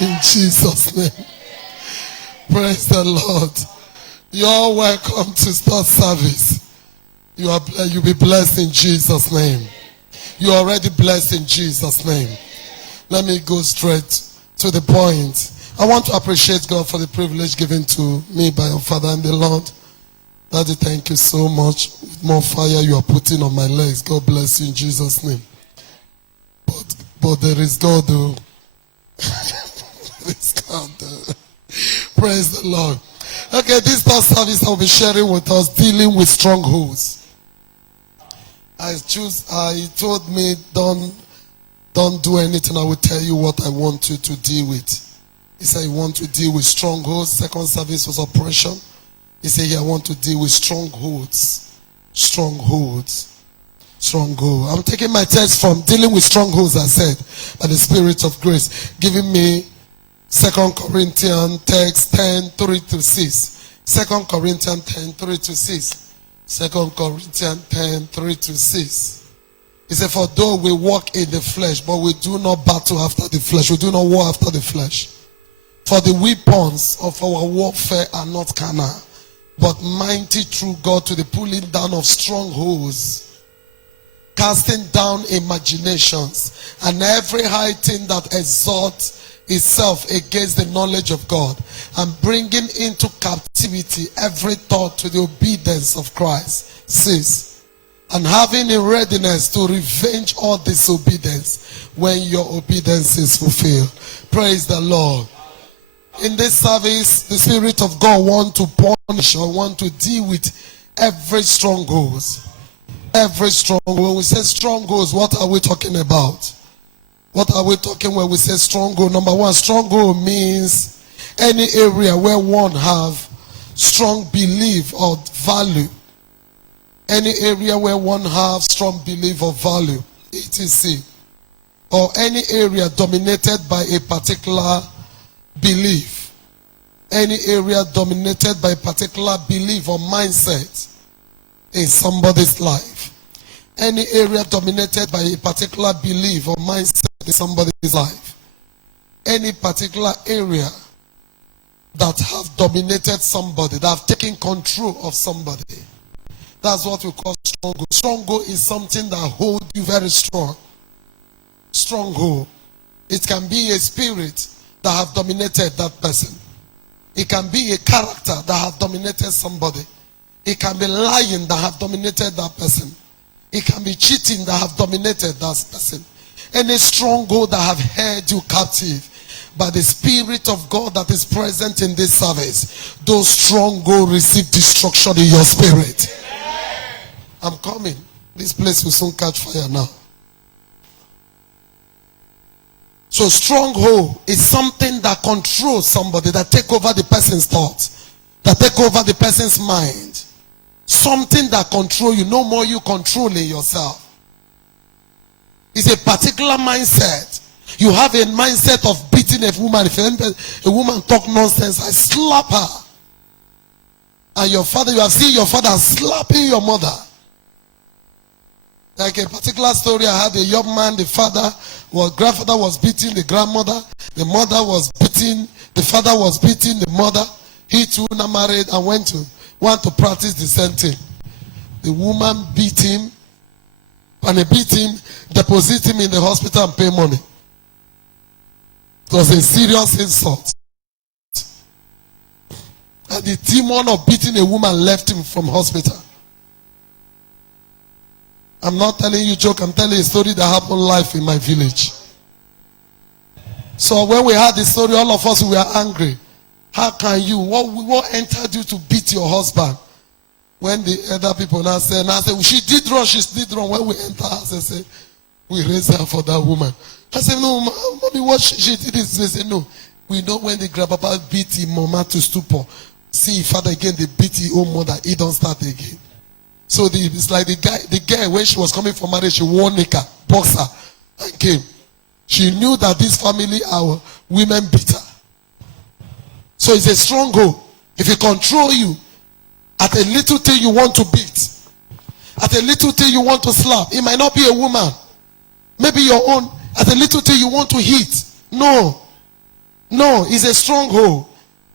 In Jesus' name. Praise the Lord. You're welcome to start service. You'll be blessed in Jesus' name. You're already blessed in Jesus' name. Let me go straight to the point. I want to appreciate God for the privilege given to me by your Father and the Lord. Daddy, thank you so much. With more fire you are putting on my legs. God bless you in Jesus' name. But there is God though. There is God though. Praise the Lord. Okay, this third service I'll be sharing with us, dealing with strongholds. He told me, don't do anything. I will tell you what I want you to deal with. He said, you want to deal with strongholds. Second service was oppression. He said, yeah, I want to deal with strongholds. Strongholds. Stronghold. I'm taking my text from dealing with strongholds, I said, by the Spirit of grace, giving me 2 Corinthians text 10:3-6. 2 Corinthians 10:3-6. 2 Corinthians 10:3-6. He said, for though we walk in the flesh, but we do not battle after the flesh. We do not war after the flesh. For the weapons of our warfare are not carnal, but mighty through God to the pulling down of strongholds, casting down imaginations, and every high thing that exalts itself against the knowledge of God, and bringing into captivity every thought to the obedience of Christ. 6. And having in readiness to revenge all disobedience when your obedience is fulfilled. Praise the Lord. In this service, the Spirit of God wants to punish or want to deal with every strongholds. Every stronghold. When we say strongholds, what are we talking about? What are we talking when we say stronghold? Number one, stronghold means any area where one have strong belief or value. Any area where one have strong belief or value, etc. Or any area dominated by a particular belief. Any area dominated by a particular belief or mindset in somebody's life. Any area dominated by a particular belief or mindset in somebody's life. Any particular area that have dominated somebody, that have taken control of somebody. That's what we call stronghold. Stronghold is something that holds you very strong. Stronghold. It can be a spirit that have dominated that person. It can be a character that have dominated somebody. It can be lying that have dominated that person. It can be cheating that have dominated that person. Any stronghold that have held you captive by the Spirit of God that is present in this service, those strongholds receive destruction in your spirit. I'm coming. This place will soon catch fire now. So stronghold is something that controls somebody, that take over the person's thoughts, that take over the person's mind. Something that controls you, no more you controlling yourself. It's a particular mindset. You have a mindset of beating a woman. If a woman talk nonsense, I slap her. And your father, you have seen your father slapping your mother. Like a particular story, I had a young man, grandfather was beating the grandmother, the mother was beating, the father was beating the mother. He too now married and want to practice the same thing. The woman beat him, and they beat him, deposit him in the hospital and pay money. It was a serious insult. And the demon of beating a woman left him from hospital. I'm not telling you a joke, I'm telling you a story that happened live in my village. So when we had the story, all of us were angry. How can you? What entered you to beat your husband? When the other people now said, she did wrong, she did wrong. When we enter house, they say, we raise her for that woman. I said, no, mommy, what she did is, they say, no. We know when the grandpapa beat his mama to stupor. See, father again, they beat his own mother, he don't start again. So it's like the girl, when she was coming for marriage, she wore knicker, boxed her, and came. She knew that this family are women beater. So it's a stronghold. If it control you, at a little thing you want to beat, at a little thing you want to slap. It might not be a woman, maybe your own. At a little thing you want to hit. No, No, it's a stronghold.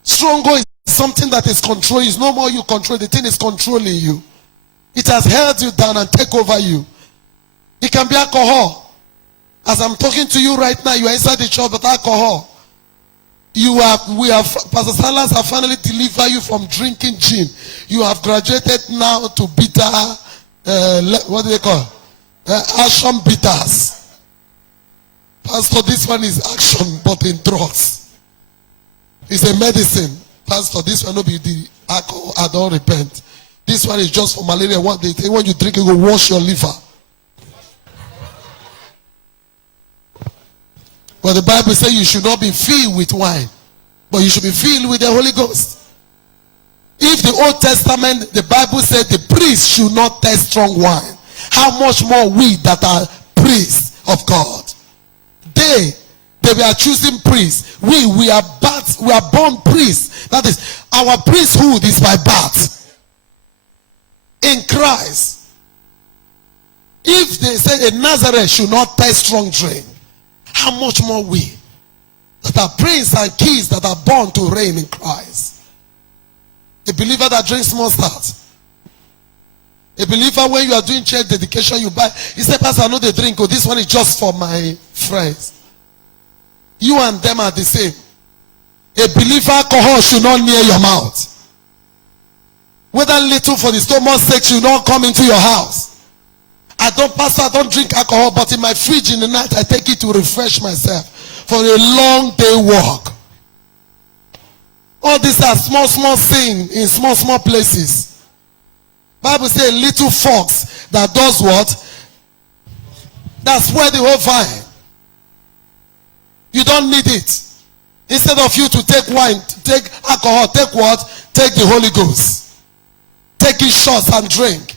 Stronghold is something that is controlling. It's no more you control. The thing is controlling you. It has held you down and take over you. It can be alcohol. As I'm talking to you right now, you are inside the church, but alcohol. Pastor Salas have finally delivered you from drinking gin. You have graduated now to bitter, what do they call? Action bitters. Pastor, this one is action, but in drugs. It's a medicine. Pastor, this one will be the alcohol. I don't repent. This one is just for malaria. What they think when you drink, it will wash your liver. But the Bible says you should not be filled with wine, but you should be filled with the Holy Ghost. If the Old Testament, the Bible said the priest should not taste strong wine, how much more we that are priests of God? They were choosing priests. We are born priests. That is, our priesthood is by birth in Christ. If they say a Nazareth should not taste strong drink, how much more we that are princes and kings that are born to reign in Christ? A believer that drinks mustard. A believer, when you are doing church dedication, you buy. He said, Pastor, I know they drink. Oh, this one is just for my friends. You and them are the same. A believer, alcohol should not near your mouth. Whether little for the stomach's sake should not come into your house. Pastor, I don't drink alcohol, but in my fridge in the night, I take it to refresh myself for a long day walk. All these are small things in small places. Bible says a little fox that does what? That's where the whole vine. You don't need it. Instead of you to take wine, take alcohol, take what? Take the Holy Ghost. Take it shots and drink.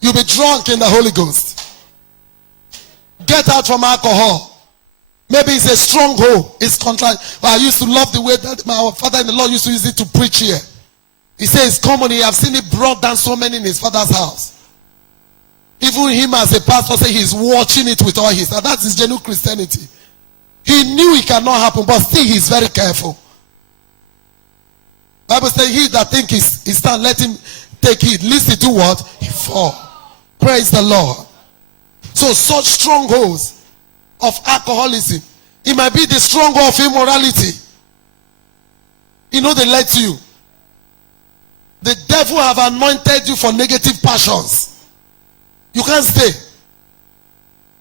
You'll be drunk in the Holy Ghost. Get out from alcohol. Maybe it's a stronghold. It's contrary. I used to love the way that my father in the Lord used to use it to preach here. He says, common. I've seen it brought down so many in his father's house. Even him as a pastor say he's watching it with all his. And that's his genuine Christianity. He knew it cannot happen, but still he's very careful. Bible says he that think he stand, let him take it. Listen to what? He fall. Praise the Lord. So such strongholds of alcoholism, it might be the stronghold of immorality. You know they let you. The devil have anointed you for negative passions. You can't stay.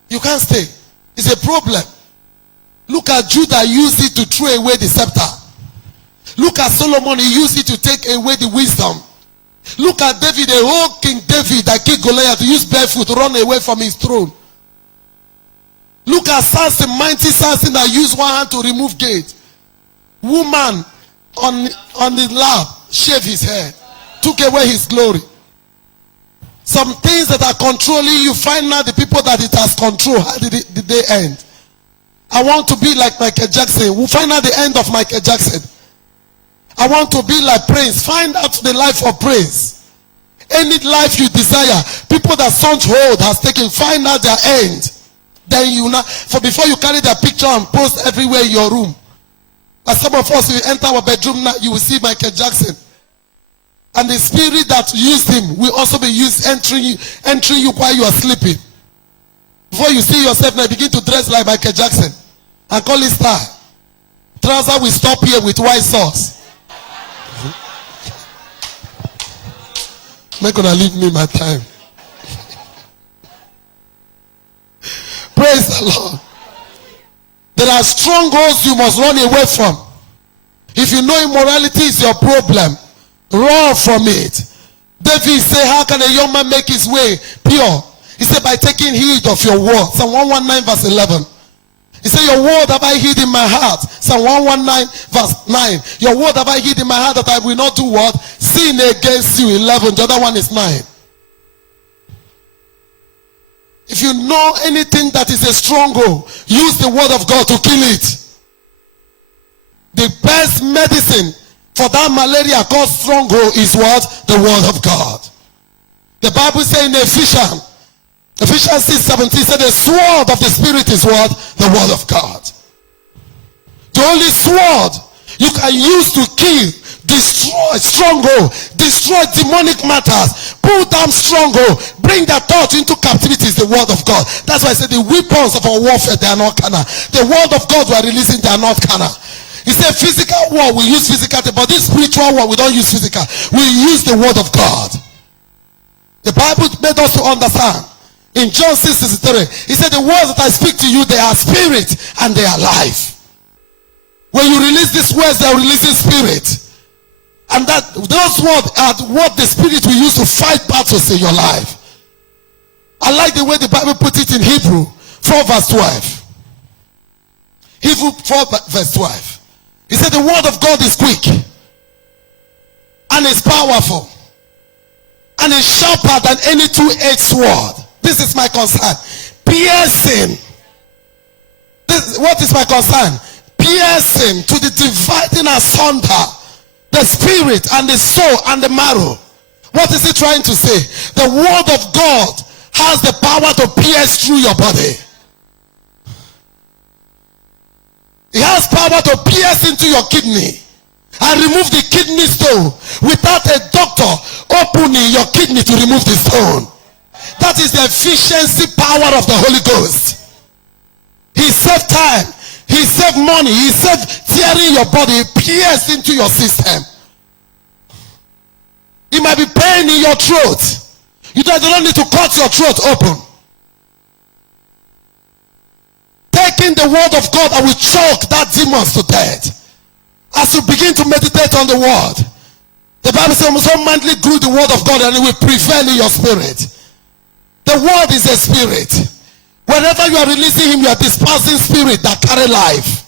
You can't stay. It's a problem. Look at Judah, used it to throw away the scepter. Look at Solomon, he used it to take away the wisdom. Look at David, the whole King David that killed Goliath, to use barefoot to run away from his throne. Look at Samson, mighty Samson that used one hand to remove gate. Woman on the lap shaved his hair, took away his glory. Some things that are controlling you, find out the people that it has control. How did they end? I want to be like Michael Jackson. We'll find out the end of Michael Jackson. I want to be like Prince. Find out the life of Prince. Any life you desire, people that such hold has taken, find out their end. Then you now, for before you carry their picture and post everywhere in your room. As some of us, you enter our bedroom now, you will see Michael Jackson. And the spirit that used him will also be used entering you while you are sleeping. Before you see yourself now, begin to dress like Michael Jackson and call it style. Trouser will stop here with white sauce. Not gonna leave me my time. Praise the Lord. There are strongholds you must run away from. If you know immorality is your problem, run from it. David said, how can a young man make his way pure? He said, by taking heed of your word. Psalm 119 verse 11. He said, your word have I hid in my heart. Psalm 119 verse 9. Your word have I hid in my heart that I will not do what? Sin against you. 11. The other one is 9. If you know anything that is a stronghold, use the word of God to kill it. The best medicine for that malaria called stronghold is what? The word of God. The Bible says in Ephesians 6:17 said the sword of the spirit is what? The word of God. To only sword you can use to kill, destroy stronghold, destroy demonic matters, pull down stronghold, bring their thoughts into captivity is the word of God. That's why I said the weapons of our warfare, they are not carnal. The word of God we are releasing, they are not carnal. He said physical war, we use physical, but this spiritual war, we don't use physical. We use the word of God. The Bible made us to understand. In John 6:63, he said the words that I speak to you, they are spirit and they are life. When you release these words, they are releasing spirit. And that those words are what the spirit will use to fight battles in your life. I like the way the Bible put it in Hebrew 4 verse 12. Hebrew 4 verse 12. He said the word of God is quick and is powerful and is sharper than any two-edged sword. This is my concern. Piercing. What is my concern? Piercing to the dividing asunder the spirit and the soul and the marrow. What is he trying to say? The word of God has the power to pierce through your body. It has power to pierce into your kidney and remove the kidney stone without a doctor opening your kidney to remove the stone. That is the efficiency power of the Holy Ghost. He saved time. He saved money. He saved tearing your body, pierced into your system. It might be pain in your throat. You don't need to cut your throat open. Taking the word of God, I will choke that demons to death. As you begin to meditate on the word, the Bible says, so mindfully grew the word of God and it will prevail in your spirit. The word is a spirit. Whenever you are releasing him, you are dispersing spirit that carry life.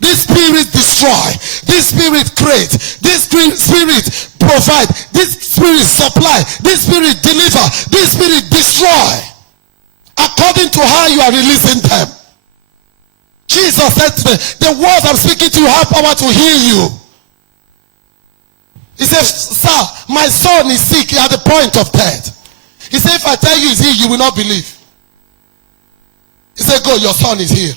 This spirit destroy. This spirit create. This spirit provide. This spirit supply. This spirit deliver. This spirit destroy. According to how you are releasing them. Jesus said to me, the words I'm speaking to you have power to heal you. He said, sir, my son is sick at the point of death. He said, if I tell you he's here, you will not believe. He said, go, your son is here.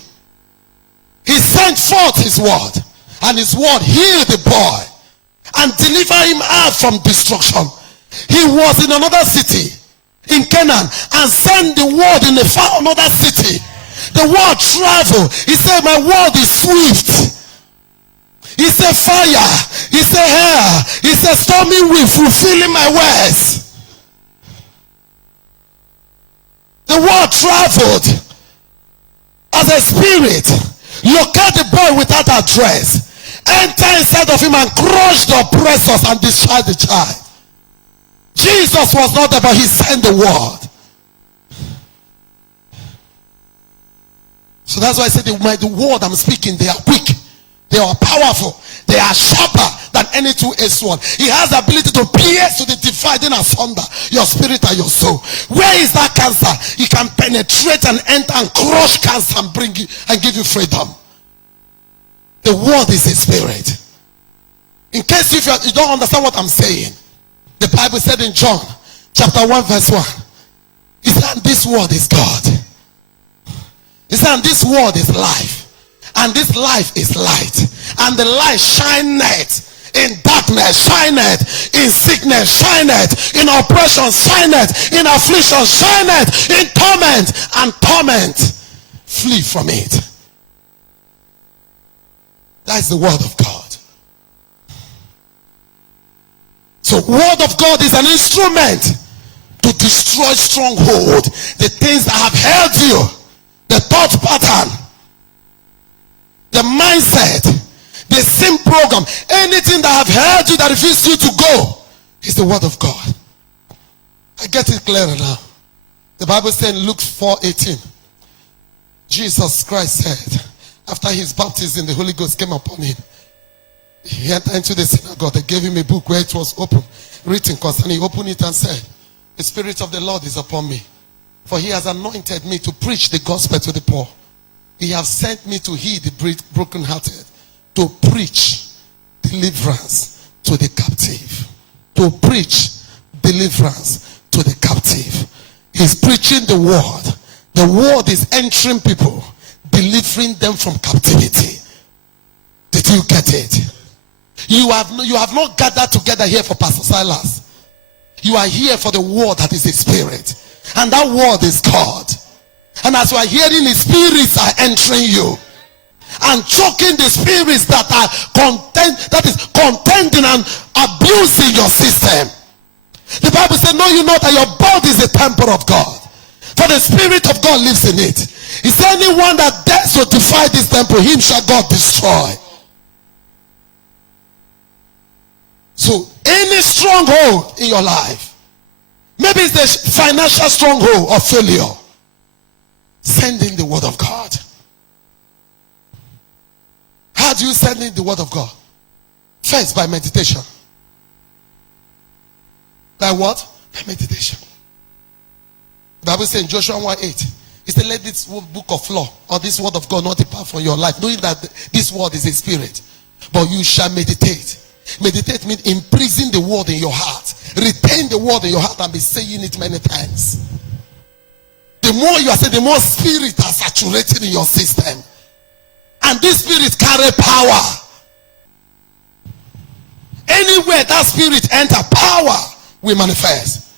He sent forth his word, and his word healed the boy and delivered him out from destruction. He was in another city, in Canaan, and sent the word in another city. The word traveled. He said, my word is swift. He said, fire. He said, hair. He said, stormy wind, fulfilling my words. The word traveled as a spirit. Locate the boy without address. Enter inside of him and crush the oppressors and discharge the child. Jesus was not there, but he sent the word. So that's why I said the word I'm speaking, they are quick. They are powerful. They are sharper than any two-edged sword. He has the ability to pierce to the dividing asunder your spirit and your soul. Where is that cancer? He can penetrate and enter and crush cancer and bring you and give you freedom. The word is a spirit. In case if you don't understand what I'm saying, the Bible said in John chapter 1 verse 1, he said, this word is God. He said, and this word is life. And this life is light. And the light shineth in darkness, shineth in sickness, shineth in oppression, shineth in affliction, shineth in torment, and torment flee from it. That's the word of God. So word of God is an instrument to destroy stronghold, the things that have held you, the thought pattern, the mindset, the sin program, anything that have held you that refuses you to go is the word of God. I get it clearer now. The Bible said in Luke 4:18, Jesus Christ said, after his baptism, the Holy Ghost came upon him. He entered into the synagogue. They gave him a book where it was open, written concerning. He opened it and said, the Spirit of the Lord is upon me, for he has anointed me to preach the gospel to the poor. He has sent me to heal the brokenhearted, to preach deliverance to the captive. To preach deliverance to the captive. He's preaching the word. The word is entering people, delivering them from captivity. Do you get it? You have not gathered together here for Pastor Silas. You are here for the word that is a spirit. And that word is God. And as you are hearing, the spirits are entering you and choking the spirits that are contending and abusing your system. The Bible says, know you not that your body is the temple of God, for the Spirit of God lives in it. He said, anyone that dares to defy this temple, him shall God destroy. So any stronghold in your life, maybe it's the financial stronghold of failure, send in the word of God. How do you send in the word of God? First, by meditation. By what? By meditation. The Bible says in Joshua 1:8, it said, let this book of law or this word of God not depart from your life, knowing that this word is a spirit, but you shall meditate. Meditate means imprison the word in your heart. Retain the word in your heart and be saying it many times. The more you are saying, the more spirit are saturated in your system. And this spirit carry power. Anywhere that spirit enter, power will manifest.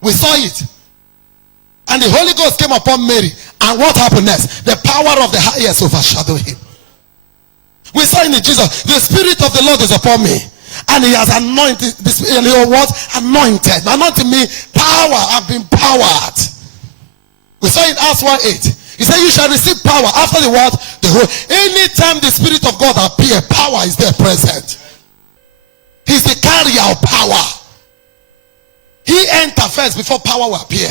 We saw it. And the Holy Ghost came upon Mary. And what happened next? The power of the highest overshadowed him. We saw in Jesus, the Spirit of the Lord is upon me. And he has anointed, and he was anointed. Anointed me, power, I've been powered. We saw in Acts 1:8. He said, you shall receive power after the word. Anytime the Spirit of God appears, power is there present. He's the carrier of power. He entered first before power will appear.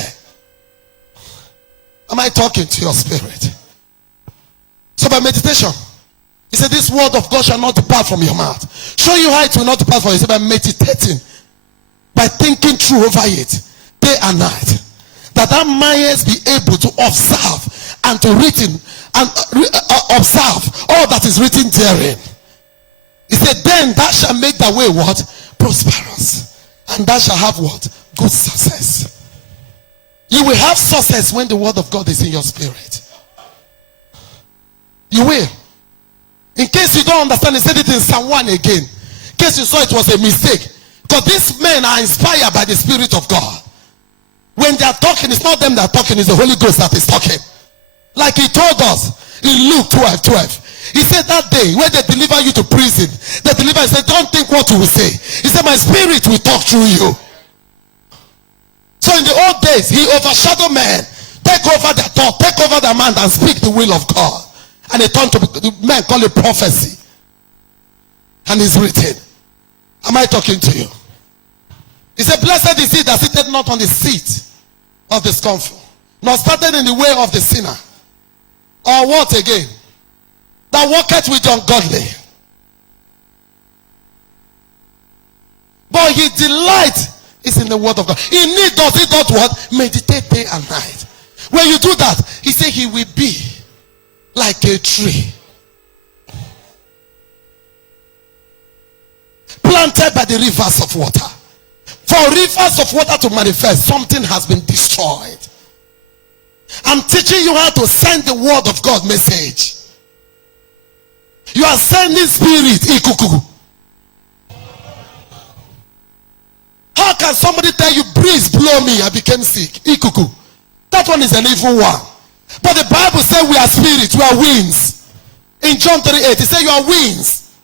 Am I talking to your spirit? So by meditation, he said, this word of God shall not depart from your mouth. Show you how it will not depart from you. He said, by meditating, by thinking through over it, day and night, that mayest be able to observe and to written and observe all that is written therein. He said, then that shall make the way what? Prosperous. And that shall have what? Good success. You will have success when the word of God is in your spirit. You will. In case you don't understand, he said it in Psalm 1 again. In case you saw it was a mistake. Because these men are inspired by the Spirit of God. When they are talking, it's not them that are talking, it's the Holy Ghost that is talking. Like he told us in Luke 12:12. He said that day when they deliver you to prison, the deliverer said, don't think what you will say. He said, my spirit will talk through you. So in the old days, he overshadowed men. Take over their thought, take over their mind and speak the will of God. And it turned to the men call it prophecy. And it's written. Am I talking to you? He said, blessed is he that sitteth not on the seat of the scornful, nor standeth in the way of the sinner. Or what again? That walketh with the ungodly. But his delight is in the word of God. Does he not what? Meditate day and night. When you do that, he said he will be like a tree planted by the rivers of water. For rivers of water to manifest, something has been destroyed. I'm teaching you how to send the word of God message. You are sending spirit, ikuku. How can somebody tell you, breeze blow me, I became sick? Ikuku. That one is an evil one. But the Bible says we are spirits, we are winds. In John 3:8, it says you are winds.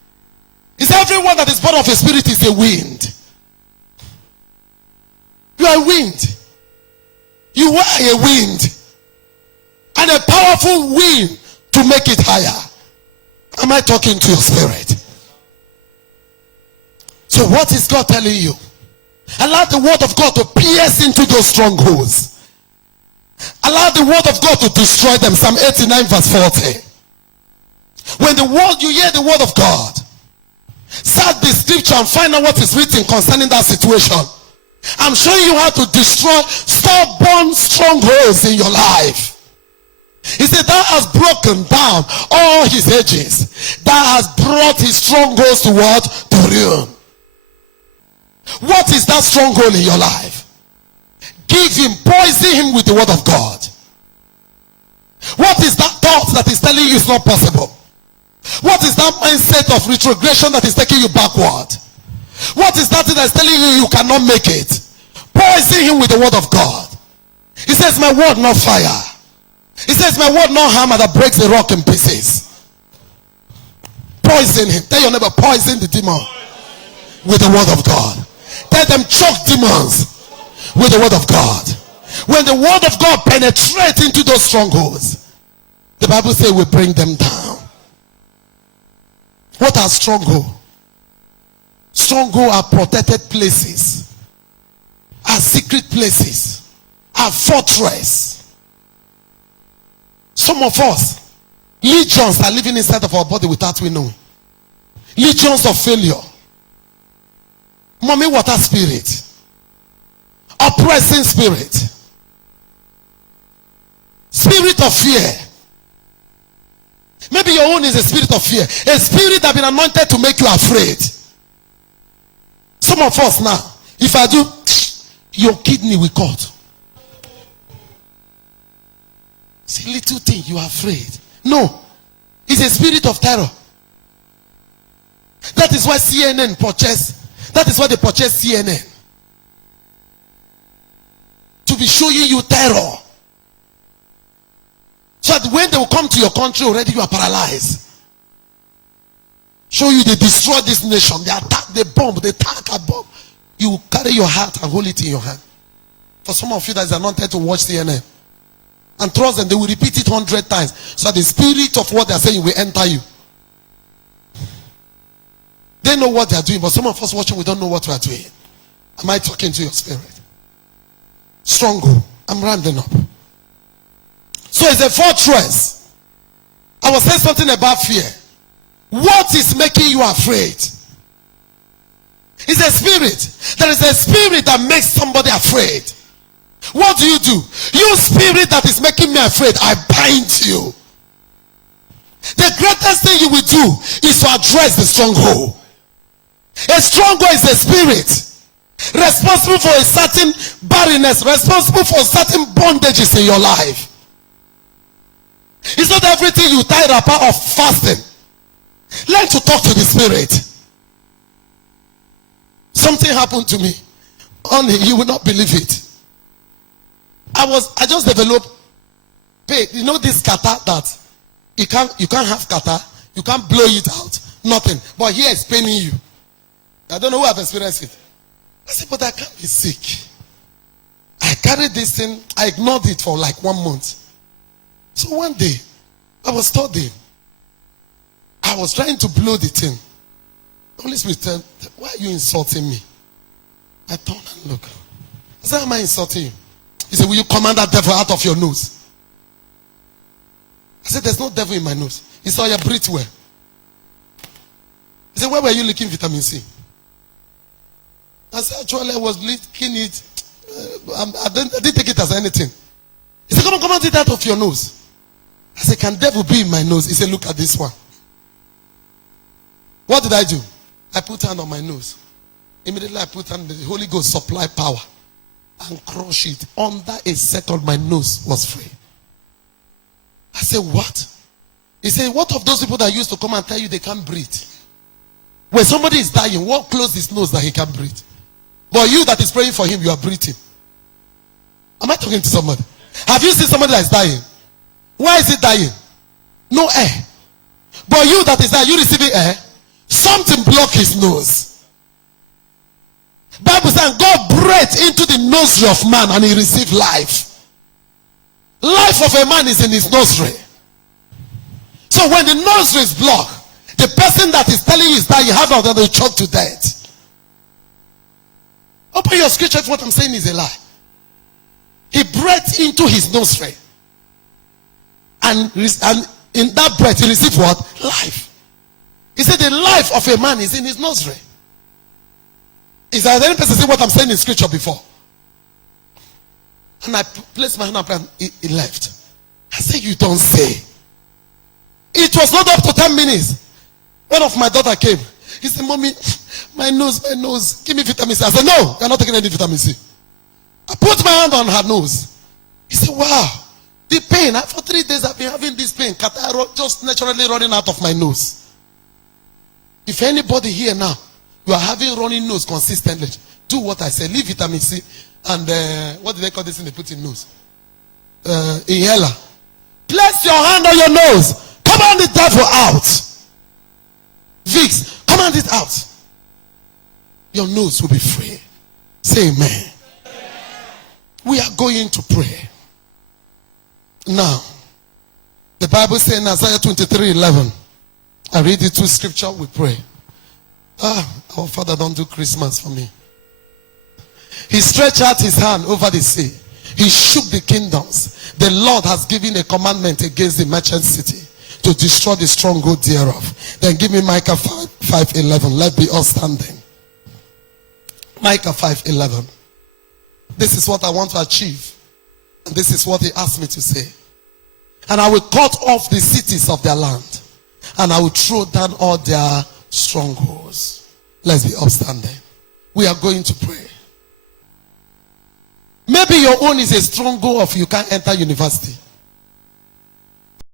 It says everyone that is born of a spirit is a wind. You are a wind. You are a wind. And a powerful wind to make it higher. Am I talking to your spirit? So what is God telling you? Allow the word of God to pierce into those strongholds. Allow the word of God to destroy them. Psalm 89 verse 40. When you hear the word of God, search the scripture and find out what is written concerning that situation. I'm showing you how to destroy stubborn strongholds in your life. He said, thou hast broken down all his edges. Thou hast brought his strongholds to what? To ruin. What is that stronghold in your life? Give him, poison him with the word of God. What is that thought that is telling you it's not possible? What is that mindset of retrogression that is taking you backward? What is that thing that is telling you you cannot make it? Poison him with the word of God. He says, my word not fire. He says, my word not hammer that breaks the rock in pieces. Poison him. Tell your neighbor, poison the demon with the word of God. Tell them, choke demons with the word of God. When the word of God penetrates into those strongholds, the Bible says we bring them down. What are strongholds? Strongholds are protected places, are secret places, are fortress. Some of us, legions are living inside of our body without we know. Legions of failure. Mommy water spirit. Oppressing spirit. Spirit of fear. Maybe your own is a spirit of fear. A spirit that has been anointed to make you afraid. Some of us now, if I do, your kidney will cut. It's a little thing, you are afraid. No. It's a spirit of terror. That is why CNN purchased. That is why they purchased CNN. To be showing you terror. So that when they will come to your country already you are paralyzed. Show you they destroy this nation. They attack, they bomb, they attack a bomb. You carry your heart and hold it in your hand. For some of you that is anointed to watch CNN. And trust them, they will repeat it 100 times. So that the spirit of what they are saying will enter you. They know what they are doing, but some of us watching, we don't know what we are doing. Am I talking to your spirit? Stronghold. I'm rounding up. So it's a fortress. I was saying something about fear. What is making you afraid? It's a spirit. There is a spirit that makes somebody afraid. What do? You spirit that is making me afraid, I bind you. The greatest thing you will do is to address the stronghold. A stronghold is a spirit responsible for a certain barrenness, responsible for certain bondages in your life. It's not everything you tie wrapper of fasting. Learn to talk to the spirit. Something happened to me. Only you will not believe it. I just developed you know this kata that you can't have kata, you can't blow it out, nothing. But here it's paining you. I don't know who have experienced it. I said, but I can't be sick. I carried this thing, I ignored it for like 1 month. So one day, I was studying. I was trying to blow the thing. The Holy Spirit said, why are you insulting me? I turned and looked. I said, am I insulting you? He said, will you command that devil out of your nose? I said, there's no devil in my nose. He said, you breathe well. He said, where were you licking vitamin C? I said, actually, I was licking it. I didn't take it as anything. He said, come on, command it out of your nose. I said, can devil be in my nose? He said, look at this one. What did I do? I put hand on my nose. Immediately I put hand, the Holy Ghost supply power and crush it. Under a second, my nose was free. I said, what? He said, what of those people that used to come and tell you they can't breathe? When somebody is dying, walk close his nose that he can't breathe. But you that is praying for him, you are breathing. Am I talking to somebody? Have you seen somebody that is dying? Why is he dying? No air. But you that is dying, you receiving air. Something block his nose. Bible says God breathed into the nostril of man and he received life. Life of a man is in his nostril. So when the nostril is blocked, the person that is telling you is that you have out, they choke to death. Open your scripture if what I'm saying is a lie. He breathed into his nostril. And in that breath he received what? Life. He said the life of a man is in his nostril. Is there any person see what I'm saying in scripture before? And I placed my hand up and he left. I said, you don't say. It was not up to 10 minutes. One of my daughter came. He said, mommy, my nose, give me vitamin C. I said, no, you're not taking any vitamin C. I put my hand on her nose. He said, wow, The pain, for 3 days I've been having this pain, just naturally running out of my nose. If anybody here now, you are having running nose consistently, do what I say. Leave vitamin C and what do they call this thing they put in nose? Inhaler. Place your hand on your nose. Command the devil out. Vicks, command it out. Your nose will be free. Say amen. We are going to pray. Now, the Bible says in Isaiah 23:11. I read it to scripture, we pray. Our Father, don't do Christmas for me. He stretched out his hand over the sea. He shook the kingdoms. The Lord has given a commandment against the merchant city to destroy the stronghold thereof. Then give me Micah 5:11. Let be all standing. Micah 5:11. This is what I want to achieve. And this is what he asked me to say. And I will cut off the cities of their land, and I will throw down all their strongholds. Let's be upstanding. We are going to pray. Maybe your own is a stronghold of you can't enter university.